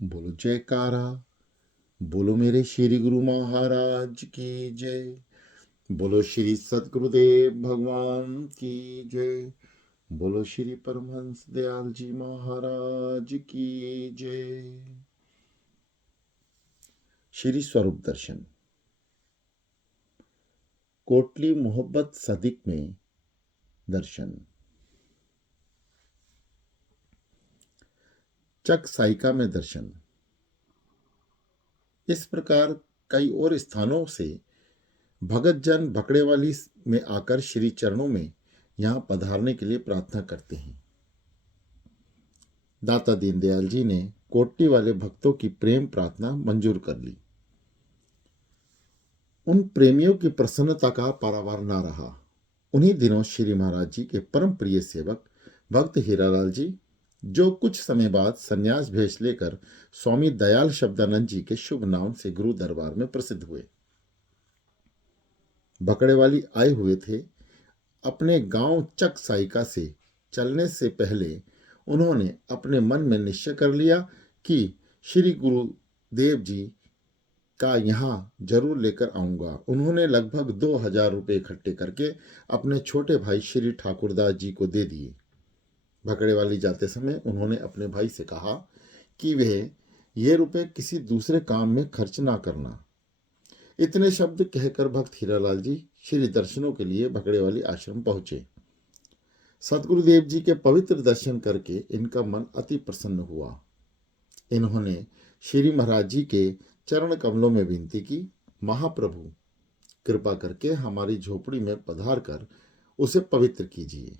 बोलो जयकारा। बोलो मेरे श्री गुरु महाराज की जय। बोलो श्री सतगुरुदेव भगवान की जय। बोलो श्री परमहंस दयाल जी महाराज की जय। श्री स्वरूप दर्शन कोटली मोहब्बत सदिक में दर्शन। चक साइका में दर्शन। इस प्रकार कई और स्थानों से भगत जन भकड़ेवाली में आकर श्री चरणों में यहाँ पधारने के लिए प्रार्थना करते हैं। दाता दीनदयाल जी ने कोट्टी वाले भक्तों की प्रेम प्रार्थना मंजूर कर ली। उन प्रेमियों की प्रसन्नता का पारावार ना रहा। उन्हीं दिनों श्री महाराज जी के परम प्रिय सेवक भक्त हीरालाल जी, जो कुछ समय बाद संन्यास भेष लेकर स्वामी दयाल शब्दानंद जी के शुभ नाम से गुरु दरबार में प्रसिद्ध हुए, भकड़ेवाली आए हुए थे। अपने गांव चक साइका से चलने से पहले उन्होंने अपने मन में निश्चय कर लिया कि श्री गुरुदेव जी का यहाँ जरूर लेकर आऊँगा। उन्होंने लगभग 2000 रुपये इकट्ठे करके अपने छोटे भाई श्री ठाकुरदास जी को दे दिए। भकड़ेवाली जाते समय उन्होंने अपने भाई से कहा कि वह ये रुपये किसी दूसरे काम में खर्च ना करना। इतने शब्द कहकर भक्त हीरालाल जी श्री दर्शनों के लिए भकड़ेवाली आश्रम पहुंचे। सतगुरुदेव जी के पवित्र दर्शन करके इनका मन अति प्रसन्न हुआ। इन्होंने श्री महाराज जी के चरण कमलों में विनती की, महाप्रभु कृपा करके हमारी झोपड़ी में पधार कर उसे पवित्र कीजिए।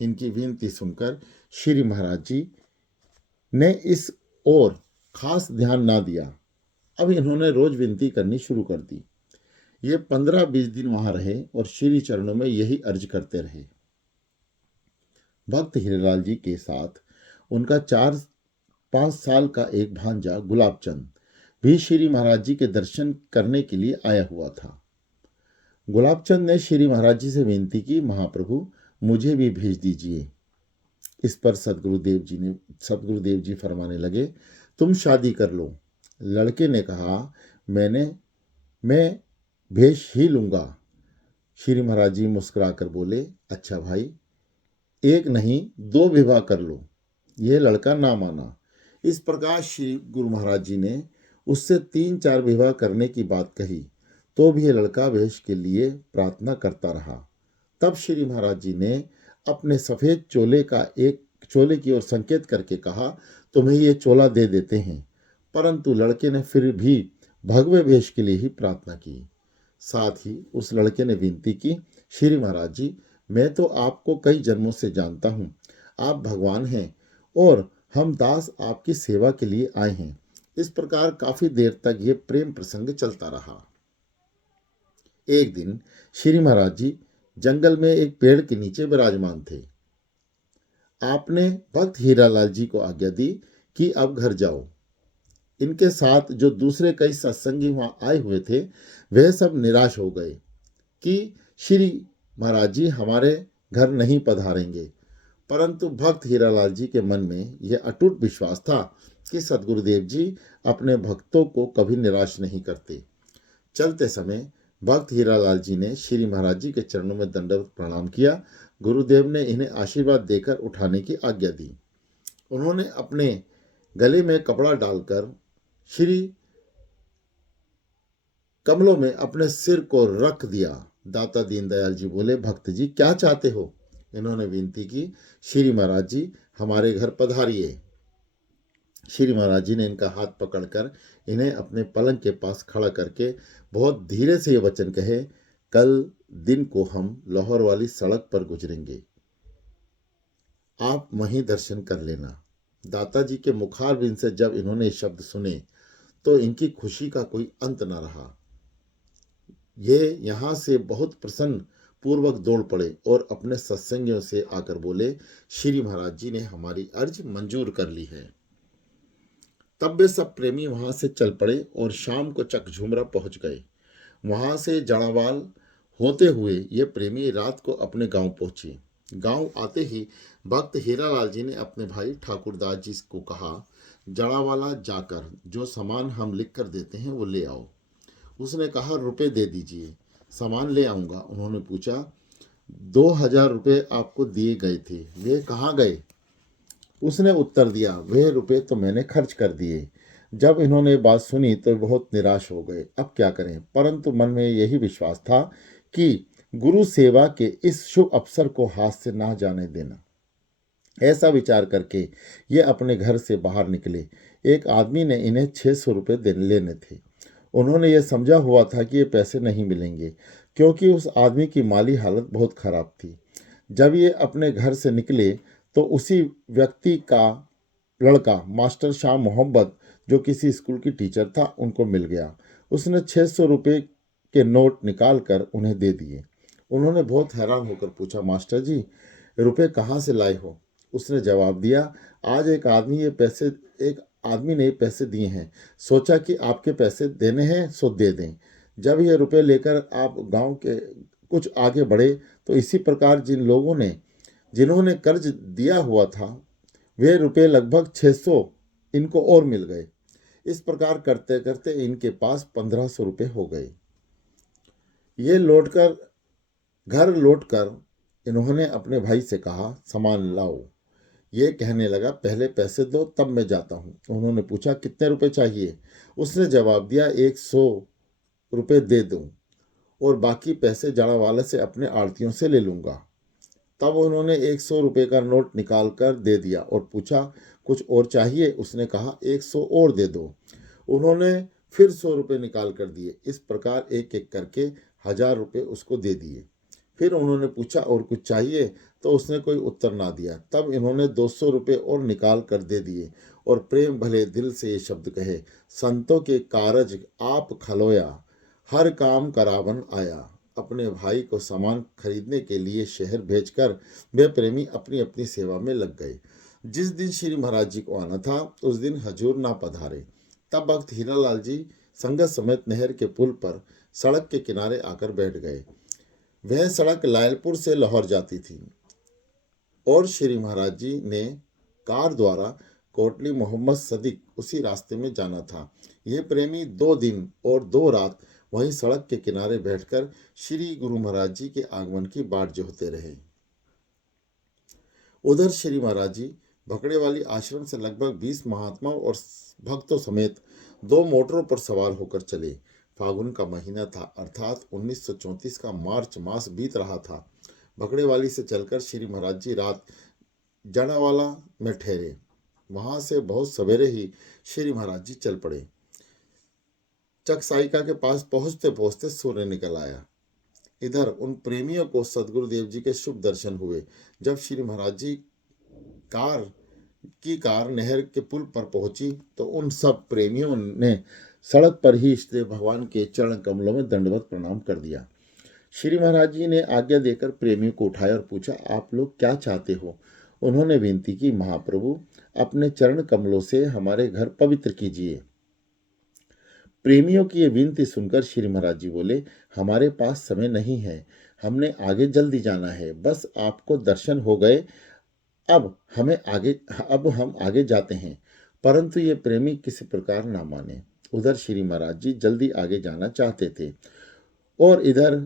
इनकी विनती सुनकर श्री महाराज जी ने इस ओर खास ध्यान ना दिया। अब इन्होंने रोज विनती करनी शुरू कर दी। ये 15-20 दिन वहां रहे और श्री चरणों में यही अर्ज करते रहे। भक्त हीरालाल जी के साथ उनका 4-5 साल का एक भांजा गुलाबचंद भी श्री महाराज जी के दर्शन करने के लिए आया हुआ था। गुलाबचंद ने श्री महाराज जी से विनती की, महाप्रभु मुझे भी भेज दीजिए। इस पर सतगुरुदेव जी फरमाने लगे, तुम शादी कर लो। लड़के ने कहा, मैं भेज ही लूंगा। श्री महाराज जी मुस्कुराकर बोले, अच्छा भाई, एक नहीं 2 विवाह कर लो। यह लड़का ना माना। इस प्रकार श्री गुरु महाराज जी ने उससे 3-4 विवाह करने की बात कही, तो भी यह लड़का भेष के लिए प्रार्थना करता रहा। तब श्री महाराज जी ने अपने सफेद चोले की ओर संकेत करके कहा, तुम्हें ये चोला दे देते हैं। परंतु लड़के ने फिर भी भगवे भेष के लिए ही प्रार्थना की। साथ ही उस लड़के ने विनती की, श्री महाराज जी, मैं तो आपको कई जन्मों से जानता हूँ। आप भगवान हैं और हम दास आपकी सेवा के लिए आए हैं। इस प्रकार काफी देर तक ये प्रेम प्रसंग चलता रहा। एक दिन श्री महाराज जी जंगल में एक पेड़ के नीचे विराजमान थे। आपने भक्त हीरालाल जी को आज्ञा दी कि अब घर जाओ। इनके साथ जो दूसरे कई सत्संगी वहां आए हुए थे, वह सब निराश हो गए कि श्री महाराज जी हमारे घर नहीं पधारेंगे। परंतु भक्त हीरालाल जी के मन में यह अटूट विश्वास था कि सतगुरुदेव जी अपने भक्तों को कभी निराश नहीं करते। चलते समय भक्त हीरालाल जी ने श्री महाराज जी के चरणों में दंडवत प्रणाम किया। गुरुदेव ने इन्हें आशीर्वाद देकर उठाने की आज्ञा दी। उन्होंने अपने गले में कपड़ा डालकर श्री कमलों में अपने सिर को रख दिया। दाता दीनदयाल जी बोले, भक्त जी क्या चाहते हो? इन्होंने विनती की, श्री महाराज जी हमारे घर पधारिए। श्री महाराज जी ने इनका हाथ पकड़कर इन्हें अपने पलंग के पास खड़ा करके बहुत धीरे से ये वचन कहे, कल दिन को हम लाहौर वाली सड़क पर गुजरेंगे, आप वहीं दर्शन कर लेना। दाताजी के मुखारबिंद से जब इन्होंने ये शब्द सुने तो इनकी खुशी का कोई अंत न रहा। ये यहाँ से बहुत प्रसन्न पूर्वक दौड़ पड़े और अपने सत्संगियों से आकर बोले, श्री महाराज जी ने हमारी अर्ज मंजूर कर ली है। तब वे सब प्रेमी वहां से चल पड़े और शाम को चकझूमरा पहुंच गए। वहां से जड़ावाल होते हुए ये प्रेमी रात को अपने गांव पहुंचे। गांव आते ही भक्त हीरालाल जी ने अपने भाई ठाकुरदास जी को कहा, जड़ावाला जाकर जो सामान हम लिख कर देते हैं वो ले आओ। उसने कहा, रुपए दे दीजिए, सामान ले आऊंगा। उन्होंने पूछा, 2,000 रुपये आपको दिए गए थे, वे कहाँ गए? उसने उत्तर दिया, वह रुपए तो मैंने खर्च कर दिए। जब इन्होंने बात सुनी तो बहुत निराश हो गए। अब क्या करें, परंतु मन में यही विश्वास था कि गुरु सेवा के इस शुभ अवसर को हाथ से ना जाने देना। ऐसा विचार करके ये अपने घर से बाहर निकले। एक आदमी ने इन्हें 600 रुपये लेने थे। उन्होंने ये समझा हुआ था कि ये पैसे नहीं मिलेंगे, क्योंकि उस आदमी की माली हालत बहुत खराब थी। जब ये अपने घर से निकले तो उसी व्यक्ति का लड़का मास्टर शाह मोहम्मद, जो किसी स्कूल की टीचर था, उनको मिल गया। उसने 600 रुपये के नोट निकाल कर उन्हें दे दिए। उन्होंने बहुत हैरान होकर पूछा, मास्टर जी, रुपए कहाँ से लाए हो? उसने जवाब दिया, आज एक आदमी ने पैसे दिए हैं, सोचा कि आपके पैसे देने हैं सो दे दें। जब ये रुपए लेकर आप गांव के कुछ आगे बढ़े तो इसी प्रकार जिन्होंने कर्ज दिया हुआ था, वे रुपए लगभग 600 इनको और मिल गए। इस प्रकार करते करते इनके पास 1,500 रुपये हो गए। ये घर लौटकर इन्होंने अपने भाई से कहा, सामान लाओ। ये कहने लगा, पहले पैसे दो तब मैं जाता हूँ। उन्होंने पूछा, कितने रुपए चाहिए? उसने जवाब दिया, 100 रुपये दे दूँ और बाकी पैसे जड़ा वाले से अपने आड़तियों से ले लूँगा। तब उन्होंने 100 रुपये का नोट निकाल कर दे दिया और पूछा, कुछ और चाहिए? उसने कहा, 100 और दे दो। उन्होंने फिर 100 रुपये निकाल कर दिए। इस प्रकार एक एक करके 1,000 रुपये उसको दे दिए। फिर उन्होंने पूछा, और कुछ चाहिए? तो उसने कोई उत्तर ना दिया। तब इन्होंने 200 रुपये और निकाल कर दे दिए और प्रेम भले दिल से ये शब्द कहे, संतों के कारज आप खलोया, हर काम करावन आया। अपने भाई को सामान खरीदने के लिए शहर भेजकर वे प्रेमी अपनी अपनी सेवा में लग गए। जिस दिन श्री महाराज जी को आना था उस दिन हजूर ना पधारे। तब भक्त हीरालाल जी संगत समेत नहर के पुल पर सड़क के किनारे आकर बैठ गए। वह सड़क लायलपुर से लाहौर जाती थी और श्री महाराज जी ने कार द्वारा कोटली मोहम्मद सदिक उसी रास्ते में जाना था। ये प्रेमी 2 दिन और 2 रात वहीं सड़क के किनारे बैठकर श्री गुरु महाराज जी के आगमन की बाट जोहते रहे। उधर श्री महाराज जी भकड़े वाली आश्रम से लगभग 20 महात्माओं और भक्तों समेत 2 मोटरों पर सवार होकर चले। फागुन का महीना था, अर्थात 1934 का मार्च मास बीत रहा था। भकड़े वाली से चलकर श्री महाराज जी रात जड़ावाला में ठहरे। वहां से बहुत सवेरे ही श्री महाराज जी चल पड़े। चकसाइका के पास पहुंचते पहुंचते सूर्य निकल आया। इधर उन प्रेमियों को सदगुरुदेव जी के शुभ दर्शन हुए। जब श्री महाराज जी कार नहर के पुल पर पहुंची तो उन सब प्रेमियों ने सड़क पर ही श्री भगवान के चरण कमलों में दंडवत प्रणाम कर दिया। श्री महाराज जी ने आज्ञा देकर प्रेमियों को उठाया और पूछा, आप लोग क्या चाहते हो? उन्होंने विनती की, महाप्रभु, अपने चरण कमलों से हमारे घर पवित्र कीजिए। प्रेमियों की ये विनती सुनकर श्री महाराज जी बोले, हमारे पास समय नहीं है, हमने आगे जल्दी जाना है, बस आपको दर्शन हो गए, अब हम आगे जाते हैं। परंतु ये प्रेमी किसी प्रकार ना माने। उधर श्री महाराज जी जल्दी आगे जाना चाहते थे और इधर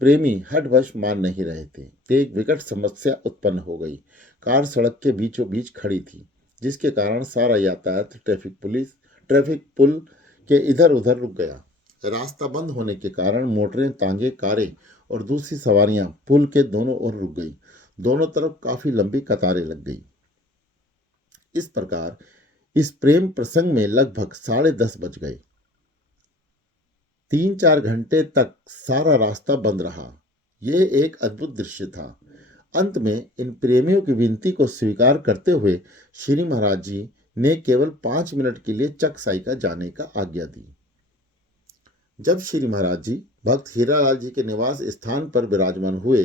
प्रेमी हठवश मान नहीं रहे थे। एक विकट समस्या उत्पन्न हो गई। कार सड़क के बीचों बीच खड़ी थी, जिसके कारण सारा यातायात ट्रैफिक पुल के इधर उधर रुक गया। रास्ता बंद होने के कारण मोटरें, तांगे, कारें और दूसरी सवारियां पुल के दोनों ओर रुक गई। दोनों तरफ काफी लंबी कतारें लग गई। इस प्रकार इस प्रेम प्रसंग में लगभग 10:30 बज गए। 3-4 घंटे तक सारा रास्ता बंद रहा। यह एक अद्भुत दृश्य था। अंत में इन प्रेमियों की विनती को स्वीकार करते हुए श्री महाराज जी ने केवल 5 मिनट के लिए चकसाइका जाने का आज्ञा दी। जब श्री महाराज जी भक्त हीरालाल जी के निवास स्थान पर विराजमान हुए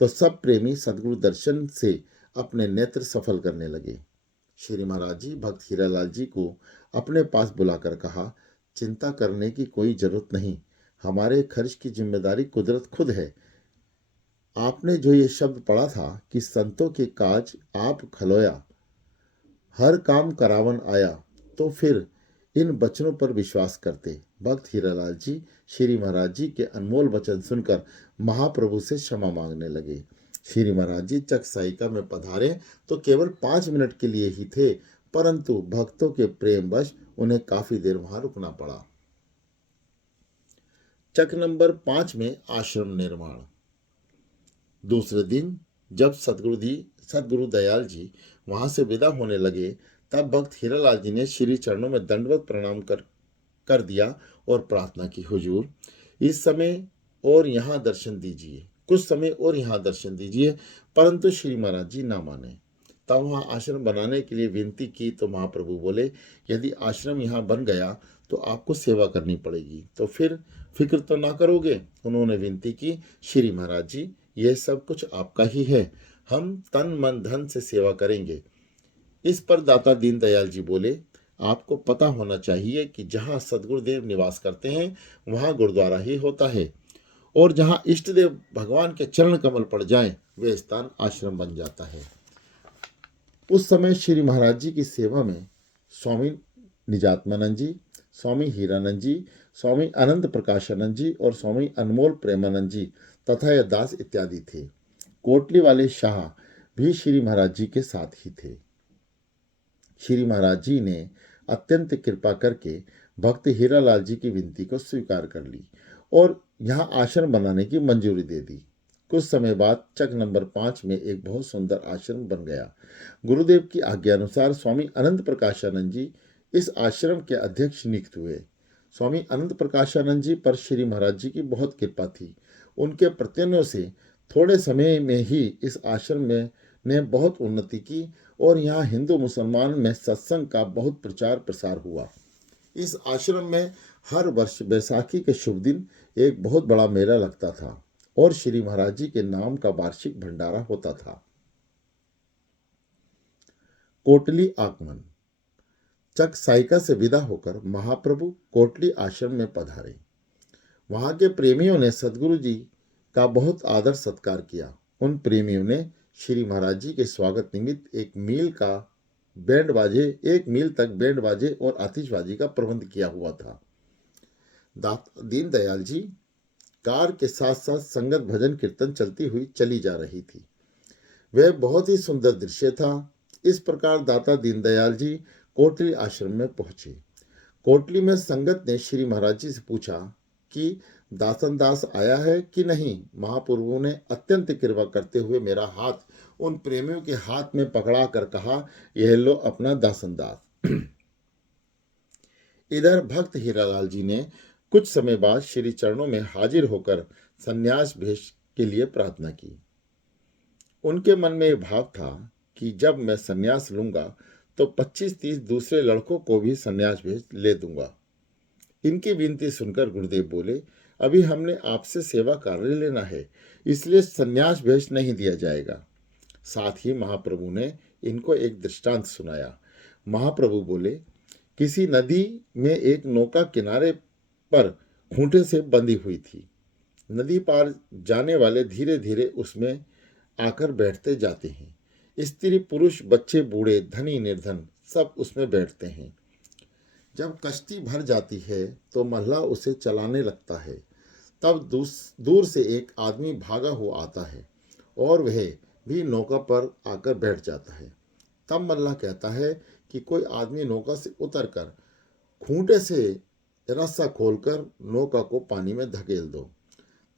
तो सब प्रेमी सदगुरु दर्शन से अपने नेत्र सफल करने लगे। श्री महाराज जी भक्त हीरालाल जी को अपने पास बुलाकर कहा, चिंता करने की कोई जरूरत नहीं, हमारे खर्च की जिम्मेदारी कुदरत खुद है। आपने जो ये शब्द पढ़ा था कि संतों के काज आप खलोया, हर काम करावन आया, तो फिर इन वचनों पर विश्वास करते। भक्त हीरालाल जी श्री महाराज जी के अनमोल वचन सुनकर महाप्रभु से क्षमा मांगने लगे। श्री महाराज जी चकसाइका में पधारे तो केवल 5 मिनट के लिए ही थे, परंतु भक्तों के प्रेमवश उन्हें काफी देर वहां रुकना पड़ा। चक नंबर 5 में आश्रम निर्माण। दूसरे दिन जब सदगुरु दयाल जी वहां से विदा होने लगे, तब भक्त हीरालाल जी ने श्री चरणों में दंडवत प्रणाम कर दिया और प्रार्थना की, हुजूर इस समय और यहाँ दर्शन दीजिए, कुछ समय और यहाँ दर्शन दीजिए। परंतु श्री महाराज जी ना माने। तब वहाँ आश्रम बनाने के लिए विनती की तो महाप्रभु बोले, यदि आश्रम यहाँ बन गया तो आपको सेवा करनी पड़ेगी, तो फिर फिक्र तो ना करोगे। उन्होंने विनती की, श्री महाराज जी यह सब कुछ आपका ही है, हम तन मन धन से सेवा करेंगे। इस पर दाता दीनदयाल जी बोले, आपको पता होना चाहिए कि जहाँ सदगुरुदेव निवास करते हैं वहाँ गुरुद्वारा ही होता है, और जहाँ इष्ट देव भगवान के चरण कमल पड़ जाएं वे स्थान आश्रम बन जाता है। उस समय श्री महाराज जी की सेवा में स्वामी निजात्मानंद जी, स्वामी हीरानंद जी, स्वामी अनंत प्रकाशानंद जी और स्वामी अनमोल प्रेमानंद जी तथा यह दास इत्यादि थे। कोटली वाले शाह भी श्री महाराज जी के साथ ही थे। श्री महाराज जी ने अत्यंत कृपा करके भक्त हीरालाल जी की विनती को स्वीकार कर ली और यहाँ आश्रम बनाने की मंजूरी दे दी। कुछ समय बाद चक नंबर 5 में एक बहुत सुंदर आश्रम बन गया। गुरुदेव की आज्ञा अनुसार स्वामी अनंत प्रकाशानंद जी इस आश्रम के अध्यक्ष नियुक्त हुए। स्वामी अनंत प्रकाशानंद जी पर श्री महाराज जी की बहुत कृपा थी। उनके प्रत्यनों से थोड़े समय में ही इस आश्रम में ने बहुत उन्नति की और यहाँ हिंदू मुसलमान में सत्संग का बहुत प्रचार प्रसार हुआ। इस आश्रम में हर वर्ष बैसाखी के शुभ दिन एक बहुत बड़ा मेला लगता था और श्री महाराज जी के नाम का वार्षिक भंडारा होता था। कोटली आगमन। चक साइका से विदा होकर महाप्रभु कोटली आश्रम में पधारे। वहां के प्रेमियों ने सदगुरु जी का बहुत आदर सत्कार किया। उन प्रेमियों ने श्री महाराज जी के स्वागत निमित्त 1 मील तक बैंड बाजे और आतिशबाजी का प्रबंध किया हुआ था। दीनदयाल जी कार के साथ साथ संगत भजन कीर्तन चलती हुई चली जा रही थी। वह बहुत ही सुंदर दृश्य था। इस प्रकार दाता दीनदयाल जी कोटली आश्रम में पहुंचे। कोटली में संगत ने श्री महाराज जी से पूछा कि दासन दास आया है कि नहीं। महाप्रभु ने अत्यंत कृपा करते हुए मेरा हाथ उन प्रेमियों के हाथ में पकड़ा कर कहा, यह लो अपना दासन दास। इधर भक्त हीरालाल जी ने कुछ समय बाद श्री चरणों में हाजिर होकर संन्यास भेष के लिए प्रार्थना की। उनके मन में यह भाव था कि जब मैं संन्यास लूंगा तो 25-30 दूसरे लड़कों को भी संन्यास भेष ले दूंगा। इनकी विनती सुनकर गुरुदेव बोले, अभी हमने आपसे सेवा कार्य लेना है, इसलिए संन्यास भेष नहीं दिया जाएगा। साथ ही महाप्रभु ने इनको एक दृष्टांत सुनाया। महाप्रभु बोले, किसी नदी में एक नौका किनारे पर खूंटे से बंधी हुई थी। नदी पार जाने वाले धीरे धीरे उसमें आकर बैठते जाते हैं। स्त्री पुरुष बच्चे बूढ़े धनी निर्धन सब उसमें बैठते हैं। जब कश्ती भर जाती है तो मल्लाह उसे चलाने लगता है। तब दूर से एक आदमी भागा हुआ आता है और वह भी नौका पर आकर बैठ जाता है। तब मल्लाह कहता है कि कोई आदमी नौका से उतरकर खूंटे से रस्सा खोलकर नौका को पानी में धकेल दो।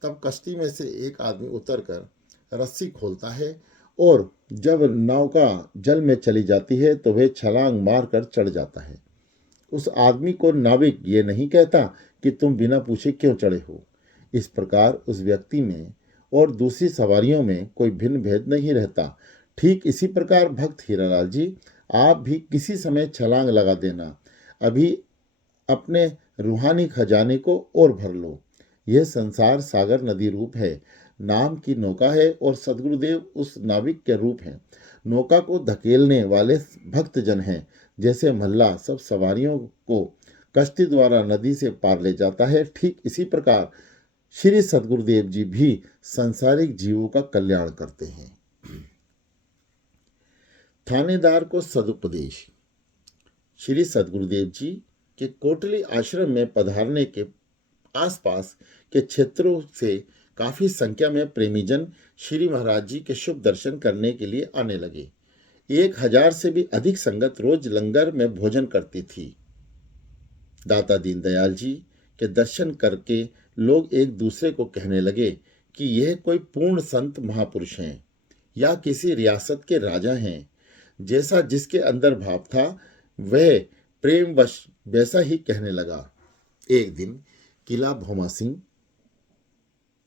तब कश्ती में से एक आदमी उतरकर रस्सी खोलता है और जब नौका जल में चली जाती है तो वह छलांग मारकर चढ़ जाता है। उस आदमी को नाविक ये नहीं कहता कि तुम बिना पूछे क्यों चढ़े हो। इस प्रकार उस व्यक्ति में और दूसरी सवारियों में कोई भिन्न भेद नहीं रहता। ठीक इसी प्रकार भक्त हीरालाल जी, आप भी किसी समय छलांग लगा देना, अभी अपने रूहानी खजाने को और भर लो। यह संसार सागर नदी रूप है, नाम की नौका है और सदगुरुदेव उस नाविक के रूप हैं। नौका को धकेलने वाले भक्तजन हैं। जैसे मल्लाह सब सवारियों को कश्ती द्वारा नदी से पार ले जाता है, ठीक इसी प्रकार श्री सद्गुरुदेव जी भी संसारिक जीवों का कल्याण करते हैं। थानेदार को सदुपदेश। श्री सद्गुरुदेव जी के कोटली आश्रम में पधारने के आसपास के क्षेत्रों से काफी संख्या में प्रेमीजन श्री महाराज जी के शुभ दर्शन करने के लिए आने लगे। 1000 से भी अधिक संगत रोज लंगर में भोजन करती थी। दाता दीनदयाल जी के दर्शन करके लोग एक दूसरे को कहने लगे कि यह कोई पूर्ण संत महापुरुष हैं या किसी रियासत के राजा हैं। जैसा जिसके अंदर भाव था वह प्रेमवश वैसा ही कहने लगा। एक दिन किला भोमा सिंह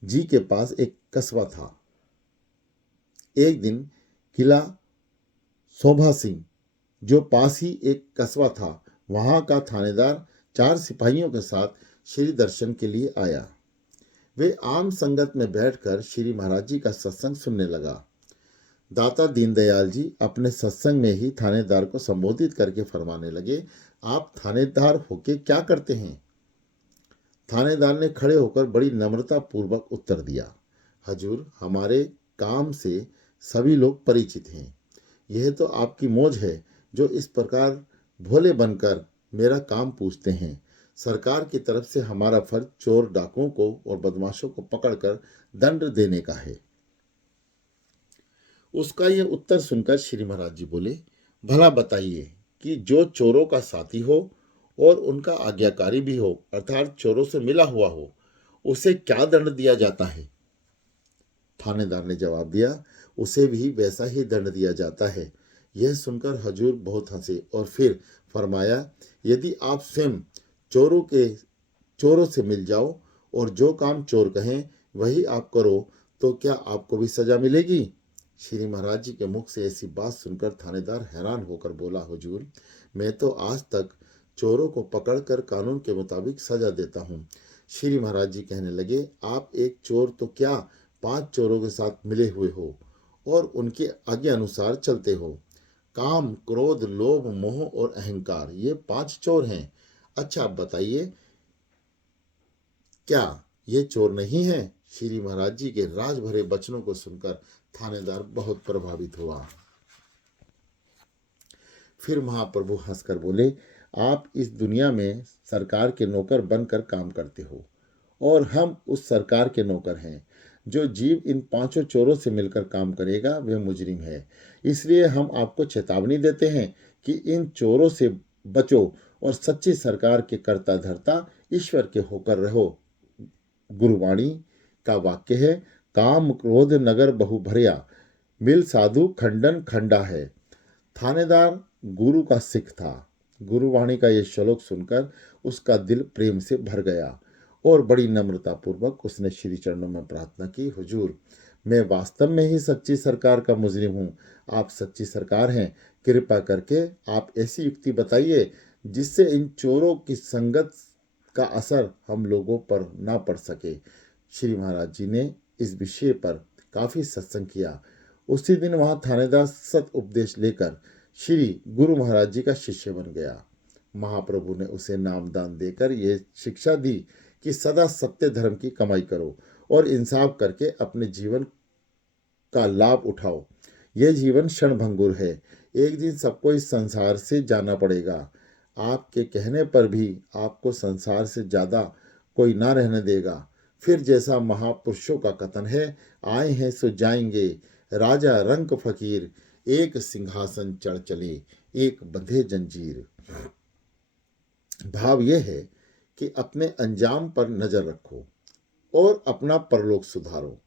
जी के पास एक कस्बा था। एक दिन किला शोभा सिंह जो पास ही एक कस्बा था, वहां का थानेदार 4 सिपाहियों के साथ श्री दर्शन के लिए आया। वे आम संगत में बैठकर श्री महाराज जी का सत्संग सुनने लगा। दाता दीनदयाल जी अपने सत्संग में ही थानेदार को संबोधित करके फरमाने लगे, आप थानेदार होके क्या करते हैं? थानेदार ने खड़े होकर बड़ी नम्रता पूर्वक उत्तर दिया, हजूर, हमारे काम से सभी लोग परिचित हैं। यह तो आपकी मौज है जो इस प्रकार भोले बनकर मेरा काम पूछते हैं। सरकार की तरफ से हमारा फर्ज चोर डाकुओं को और बदमाशों को पकड़कर दंड देने का है। उसका यह उत्तर सुनकर श्री महाराज जी बोले, भला बताइए कि जो चोरों का साथी हो और उनका आज्ञाकारी भी हो, अर्थात चोरों से मिला हुआ हो, उसे क्या दंड दिया जाता है? थानेदार ने जवाब दिया, उसे भी वैसा ही दंड दिया जाता है। यह सुनकर हजूर बहुत हंसे और फिर फरमाया, यदि आप स्वयं चोरों से मिल जाओ और जो काम चोर कहें वही आप करो तो क्या आपको भी सजा मिलेगी? श्री महाराज जी के मुख से ऐसी बात सुनकर थानेदार हैरान होकर बोला, हुजूर, मैं तो आज तक चोरों को पकड़कर कानून के मुताबिक सजा देता हूँ। श्री महाराज जी कहने लगे, आप एक चोर तो क्या 5 चोरों के साथ मिले हुए हो और उनके आज्ञा अनुसार चलते हो। काम, क्रोध, लोभ, मोह और अहंकार, ये 5 चोर हैं। अच्छा बताइए, क्या ये चोर नहीं है? श्री महाराज जी के राज भरे वचनों को सुनकर थानेदार बहुत प्रभावित हुआ। फिर महाप्रभु हंसकर बोले, आप इस दुनिया में सरकार के नौकर बनकर काम करते हो और हम उस सरकार के नौकर हैं। जो जीव इन 5 चोरों से मिलकर काम करेगा वह मुजरिम है। इसलिए हम आपको चेतावनी देते हैं कि इन चोरों से बचो और सच्ची सरकार के कर्ता धर्ता ईश्वर के होकर रहो। गुरुवाणी का वाक्य है, काम क्रोध नगर बहु भरिया, मिल साधु खंडन खंडा है। थानेदार गुरु का सिख था। गुरुवाणी का यह श्लोक सुनकर उसका दिल प्रेम से भर गया और बड़ी नम्रता पूर्वक उसने श्री चरणों में प्रार्थना की, हुजूर, मैं वास्तव में ही सच्ची सरकार का मुजरिम हूँ। आप सच्ची सरकार हैं। कृपा करके आप ऐसी युक्ति बताइए जिससे इन चोरों की संगत का असर हम लोगों पर ना पड़ सके। श्री महाराज जी ने इस विषय पर काफी सत्संग किया। उसी दिन वहां थानेदार सत उपदेश लेकर श्री गुरु महाराज जी का शिष्य बन गया। महाप्रभु ने उसे नामदान देकर यह शिक्षा दी कि सदा सत्य धर्म की कमाई करो और इंसाफ करके अपने जीवन का लाभ उठाओ। यह जीवन क्षणभंगुर है। एक दिन सबको इस संसार से जाना पड़ेगा। आपके कहने पर भी आपको संसार से ज्यादा कोई ना रहने देगा। फिर जैसा महापुरुषों का कथन है, आए हैं सो जाएंगे, राजा रंक फकीर, एक सिंहासन चढ़ चले, एक बंधे जंजीर। भाव यह है कि अपने अंजाम पर नजर रखो और अपना परलोक सुधारो।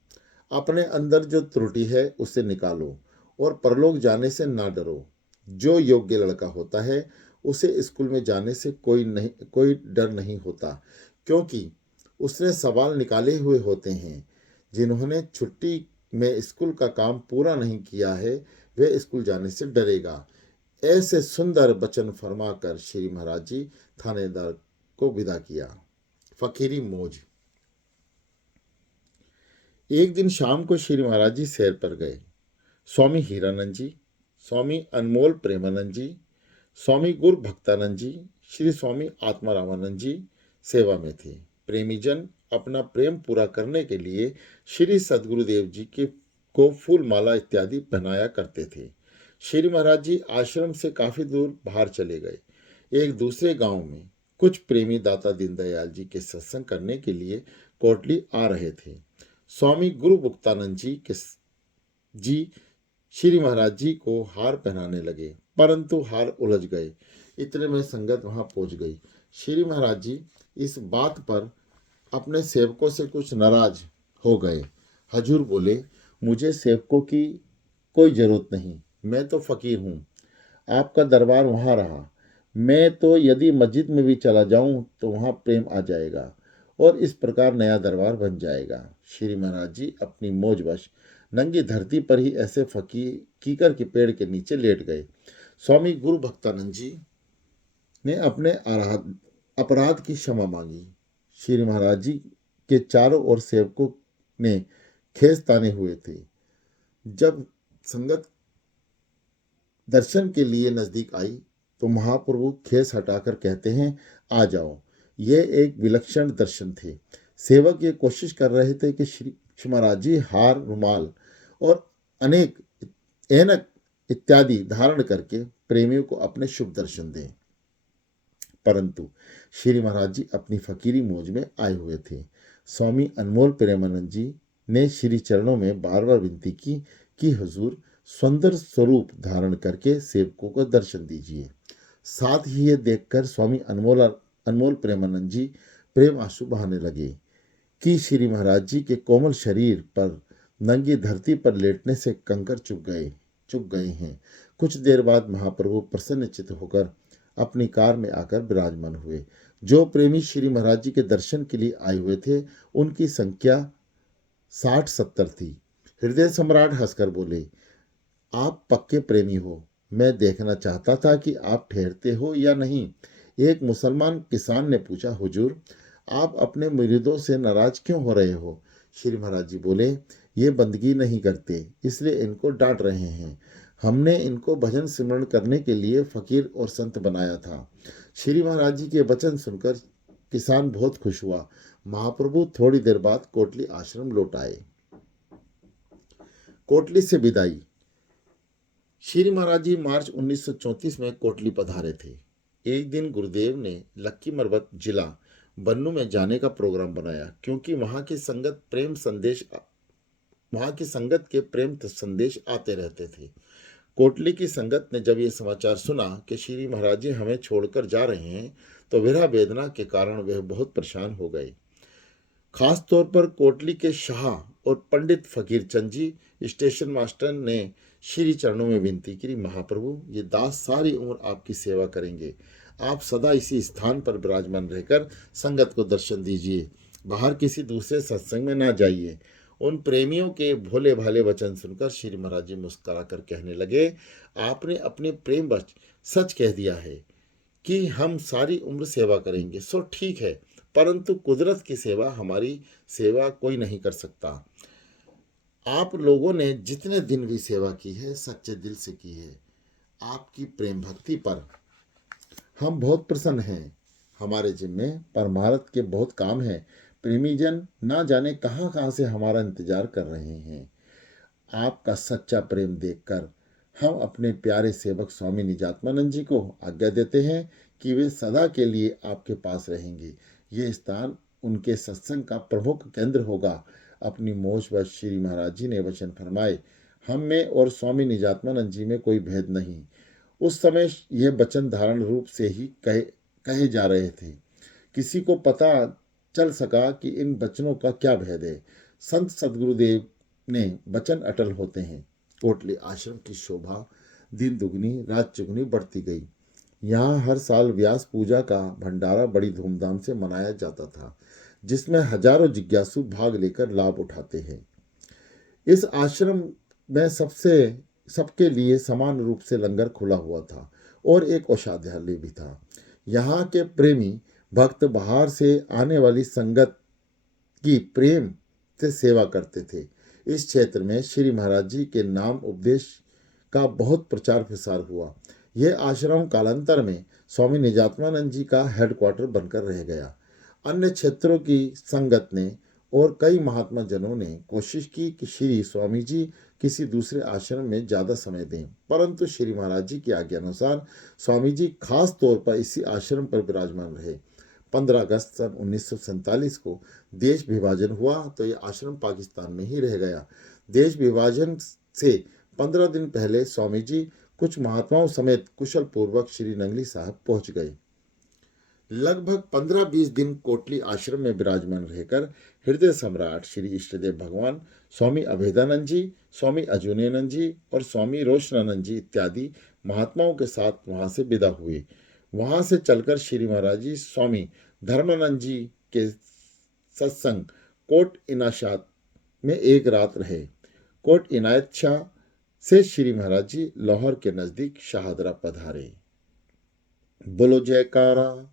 अपने अंदर जो त्रुटि है उसे निकालो और परलोक जाने से ना डरो। जो योग्य लड़का होता है उसे स्कूल में जाने से कोई डर नहीं होता, क्योंकि उसने सवाल निकाले हुए होते हैं। जिन्होंने छुट्टी में स्कूल का काम पूरा नहीं किया है वह स्कूल जाने से डरेगा। ऐसे सुंदर वचन फरमाकर श्री महाराज जी थानेदार को विदा किया। फकीरी मौज। एक दिन शाम को श्री महाराज जी सैर पर गए। स्वामी हीरानंद जी, स्वामी अनमोल प्रेमानंद जी, स्वामी गुरु भक्तानंद जी, श्री स्वामी आत्मारामानंद जी सेवा में थे। प्रेमीजन अपना प्रेम पूरा करने के लिए श्री सद्गुरुदेव जी के को फूल माला इत्यादि पहनाया करते थे। श्री महाराज जी आश्रम से काफी दूर बाहर चले गए। एक दूसरे गांव में कुछ प्रेमी दाता दीनदयाल जी के सत्संग करने के लिए कोटली आ रहे थे। स्वामी गुरु मुक्तानंद जी श्री महाराज जी को हार पहनाने लगे, परंतु हार उलझ गए। इतने में संगत वहां पहुंच गई। श्री महाराज जी इस बात पर अपने सेवकों से कुछ नाराज हो गए। हजूर बोले, मुझे सेवकों की कोई जरूरत नहीं, मैं तो फकीर हूँ। आपका दरबार वहाँ रहा, मैं तो यदि मस्जिद में भी चला जाऊं तो वहाँ प्रेम आ जाएगा और इस प्रकार नया दरबार बन जाएगा। श्री महाराज जी अपनी मौजवश नंगी धरती पर ही ऐसे फकीर कीकर के पेड़ के नीचे लेट गए। स्वामी गुरु भक्तानंद जी ने अपने अपराध की क्षमा मांगी। श्री महाराज जी के चारों ओर सेवकों ने खेस ताने हुए थे। जब संगत दर्शन के लिए नजदीक आई तो महाप्रभु खेस हटाकर कहते हैं, आ जाओ। ये एक विलक्षण दर्शन थे। सेवक ये कोशिश कर रहे थे कि श्री महाराज जी हार, रुमाल और अनेक ऐनक इत्यादि धारण करके प्रेमियों को अपने शुभ दर्शन दें, परंतु श्री महाराज जी अपनी फकीरी मौज में आए हुए थे। स्वामी अनमोल प्रेमानंद जी ने श्री चरणों में बार बार विनती की कि हुजूर सुंदर स्वरूप धारण करके सेवकों को दर्शन दीजिए। साथ ही ये देखकर स्वामी अनमोल प्रेमानंद जी प्रेम आंसू बहाने लगे कि श्री महाराज जी के कोमल शरीर पर नंगी धरती पर लेटने से कंकर चुभ गए हैं। कुछ देर बाद महाप्रभु प्रसन्नचित्त होकर अपनी कार में आकर विराजमान हुए। जो प्रेमी श्री महाराज जी के दर्शन के लिए आए हुए थे उनकी संख्या 60-70 थी। हृदय सम्राट हंसकर बोले, आप पक्के प्रेमी हो, मैं देखना चाहता था कि आप ठहरते हो या नहीं। एक मुसलमान किसान ने पूछा, हुजूर आप अपने मुरीदों से नाराज क्यों हो रहे हो? श्री महाराज जी बोले, ये बंदगी नहीं करते, इसलिए इनको डांट रहे हैं। हमने इनको भजन सिमरण करने के लिए फकीर और संत बनाया था। श्री महाराज जी के वचन सुनकर किसान बहुत खुश हुआ। महाप्रभु थोड़ी देर बाद कोटली आश्रम लौट आए। कोटली से विदाई। श्री महाराज जी मार्च 1934 में कोटली पधारे थे। एक दिन गुरुदेव ने लक्की मरबत जिला बन्नू में जाने का प्रोग्राम बनाया, क्योंकि वहां की संगत के प्रेम संदेश आते रहते थे। कोटली की संगत ने जब ये समाचार सुना कि श्री महाराज जी हमें छोड़कर जा रहे हैं तो विरह वेदना के कारण वे बहुत परेशान हो गए। खास तौर पर कोटली के शाह और पंडित फकीर चंद जी स्टेशन मास्टर ने श्री चरणों में विनती की, महाप्रभु ये दास सारी उम्र आपकी सेवा करेंगे, आप सदा इसी स्थान पर विराजमान रहकर संगत को दर्शन दीजिए, बाहर किसी दूसरे सत्संग में ना जाइए। उन प्रेमियों के भोले भाले वचन सुनकर श्री महाराज जी मुस्कुरा कर कहने लगे, आपने अपने प्रेम वच सच कह दिया है कि हम सारी उम्र सेवा करेंगे, सो ठीक है, परंतु कुदरत की सेवा हमारी सेवा कोई नहीं कर सकता। आप लोगों ने जितने दिन भी सेवा की है सच्चे दिल से की है। आपकी प्रेम भक्ति पर हम बहुत प्रसन्न हैं। हमारे जिम्मे परमार्थ के बहुत काम हैं। प्रेमीजन ना जाने कहाँ कहाँ से हमारा इंतजार कर रहे हैं। आपका सच्चा प्रेम देखकर हम अपने प्यारे सेवक स्वामी निजात्मानंद जी को आज्ञा देते हैं कि वे सदा के लिए आपके पास रहेंगे। ये स्थान उनके सत्संग का प्रमुख केंद्र होगा। अपनी मौजवश श्री महाराज जी ने वचन फरमाए, हम में और स्वामी निजात्मानंद जी में कोई भेद नहीं। उस समय यह वचन धारण रूप से ही कहे जा रहे थे। किसी को पता चल सका कि इन वचनों का क्या भेद है। संत सदगुरुदेव ने वचन अटल होते हैं। कोटली आश्रम की शोभा दिन दुगनी रात चुगनी बढ़ती गई। यहाँ हर साल व्यास पूजा का भंडारा बड़ी धूमधाम से मनाया जाता था, जिसमें हजारों जिज्ञासु भाग लेकर लाभ उठाते हैं। इस आश्रम में सबके लिए समान रूप से लंगर खुला हुआ था और एक औषधालय भी था। यहाँ के प्रेमी भक्त बाहर से आने वाली संगत की प्रेम से सेवा करते थे। इस क्षेत्र में श्री महाराज जी के नाम उपदेश का बहुत प्रचार प्रसार हुआ। यह आश्रम कालांतर में स्वामी निजात्मानंद जी का हेडक्वार्टर बनकर रह गया। अन्य क्षेत्रों की संगत ने और कई महात्मा जनों ने कोशिश की कि श्री स्वामी जी किसी दूसरे आश्रम में ज़्यादा समय दें, परंतु श्री महाराज जी की आज्ञा अनुसार स्वामी जी खास तौर पर इसी आश्रम पर विराजमान रहे। 15 अगस्त सन 1947 को देश विभाजन हुआ तो यह आश्रम पाकिस्तान में ही रह गया। देश विभाजन से 15 दिन पहले स्वामी जी कुछ महात्माओं समेत कुशल पूर्वक श्री नंगली साहब पहुंच गए। लगभग 15-20 दिन कोटली आश्रम में विराजमान रहकर हृदय सम्राट श्री इष्टदेव भगवान, स्वामी अभेदानंद जी, स्वामी अजूनानंद जी और स्वामी रोशनानंद जी इत्यादि महात्माओं के साथ वहां से विदा हुए। वहां से चलकर श्री महाराज जी स्वामी धर्मानंद जी के सत्संग कोट इनाशात में एक रात रहे। कोट इनायत शाह से श्री महाराज जी लाहौर के नजदीक शाहदरा पधारे। बोलो जयकारा,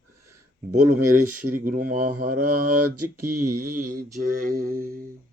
बोलो मेरे श्री गुरु महाराज की जय।